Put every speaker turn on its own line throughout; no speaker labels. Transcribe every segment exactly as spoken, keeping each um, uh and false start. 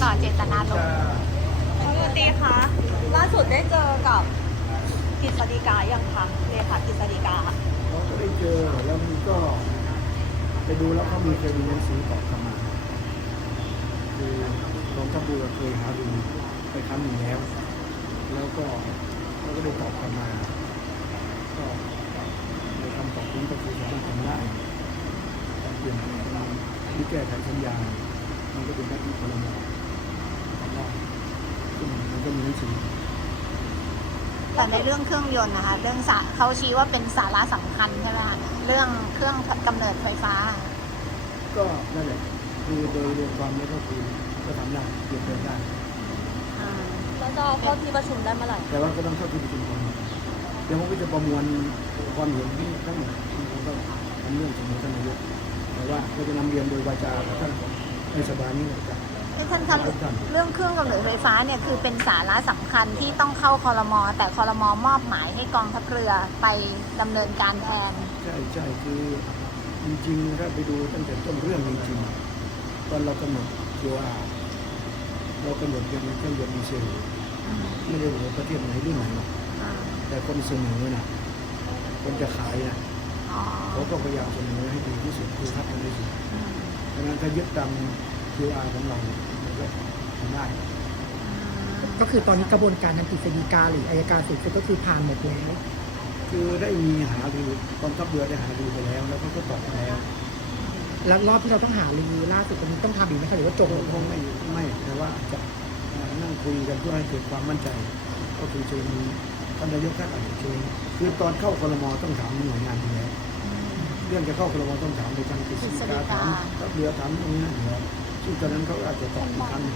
เจตนารมณ์คุณยุติคะล่าสุดได้เจอกับกฤษฎีกายังคะเลขากฤษฎีกา
เราก็ได้เจอแล้วมันก็ไปดูแล้วเขามีเคยมีหนังสือตอบกลับมาคือกองทัพเรือเคยหาดูไปครั้งหนึ่งแล้ว แล้วก็เขาก็ได้ตอบกลับมาก็ในคำตอบนี้ก็คือสามารถทำได้เปลี่ยนที่แก้ไขสัญญามันก็เป็นหน้าที่พลเมืองทำได้ซึ่งมันก็มีหนังสือ
แต่ในเรื่องเครื่องยนต์นะคะเรื่องสาเขาชี้ว่าเป็นสาระสำคัญใช่ไหมคะเรื่องเครื่องกำเนิดไฟฟ้า
ก็นั่นแหละคือโดยรวมความนี้ก็คือก็ทำได้เปลี่ยนแปลงได้
แล้วจะเข้าที่ประชุมได้เมื่อไหร่
แต่ว่าก็ต้องเข้าที่ประชุมก่อนเดี๋ยวผมก็จะประมวลความเห็นที่ทั้งหมดที่ผมก็ทำเรื่องเสนอท่านนายกแต่ว่าก็จะนำเรียนโดยวาจาท่านในสภานี้นะครับ
ท่านครับเรื่องเครื่องกำเนิดไฟฟ้าเนี่ยคือเป็นสาระสำคัญที่ต้องเข้าครม.แต่ครม.มอบหมายให้กองทัพเรือไปดำเนินการแทน
ใช่ใช่คือจริงๆถ้าไปดูตั้งแต่ต้นเรื่องจริงๆตอนเรากำหนดตัวเรากำหนดเป็นเครื่องยนต์ดีเซลไม่ได้บอกว่าประเทศไหนรุ่นไหนหรอกแต่คนเสนอนะคนจะขายนะเขาก็พยายามเสนอให้ดีที่สุดคือทัดกันที่สุดดังนั้นถ้ายึดตาม คิว อาร์ ของเราก็ทำได้
ก็คือตอนนี้กระบวนการทางกฤษฎีกาหรืออัยการสูงสุดก็คือผ่านหมดแล้ว
คือได้มีหารือกองทัพเรือได้หารือไปแล้วแล้วก็ตอบไปแล้ว
แล้วรอบที่เราต้องหารือล่าสุดตรงนี้ต้องทำอีกไหมคะหรือว่าจบ
คงไม่ไม่แต่ว่าจะนั่งคุยกันเพื่อให้เกิดความมั่นใจก็คือเชิญท่านนายกท่านอาจจะเชิญคือตอนเข้าครม.ต้องถามหน่วยงานอยู่แล้วเรื่องจะเข้าครม.ต้องถามในทางกฤษฎีกาถามทัพเรือถามตรงนี้นั่นอยู่แล้วซึ่งตอนนั้นเขาอาจจะตอบอีกครั้ง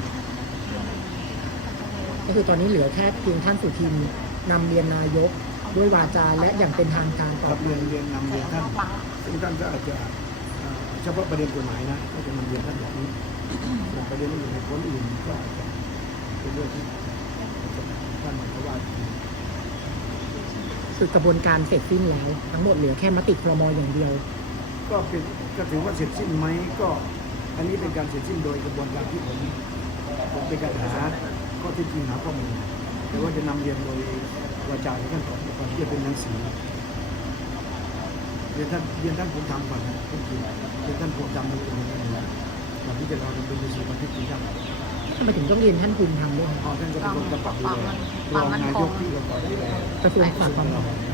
ก็คือตอนนี้เหลือแค่เพียงท่านสุทินนำเรียนนายกด้วยวาจาและอย่างเป็นทางการ
ตอบเรียนเรียนนำเรียนท่านซึ่งท่านก็อาจจะเฉพาะประเด็นกฎหมายนะก็จะนำเรียนท่านแบบนี้ประเด็นอื่นในคนอื่นก็อาจจะเป็นเรื่องที่ท่านเขาว่า
คือกระบวนการเสร็จสิ้นแล้วทั้งหมดเหลือแค่มติครม.อย่างเดียว
ก็เป็นก็ถือว่าเสร็จสิ้นไหมก็อันนี้เป็นการเสร็จสิ้นโดยกระบวนการที่ผมผมเป็นการหาข้อเท็จจริงหาข้อมูลแต่ว่าจะนำเรียนโดยวาจาของท่านก่อนก่อนที่จะเป็นหนังสือเรียนท่านเรียนท่านผมทำก่อนนะก็คือเรียนท่านผมจำมันเป็นยังไงก่อนที่จะเราทำเป็นหนังสือบันทึกจริงจัง
ทำไมถึงต้องเรียนท่านภูมิธรรมด้วย
อ๋อท่านก็เป็นคนกำกับดูแลรองนายกที่กำกับดูแล
กระทรวงฝ่ายความมั่นคง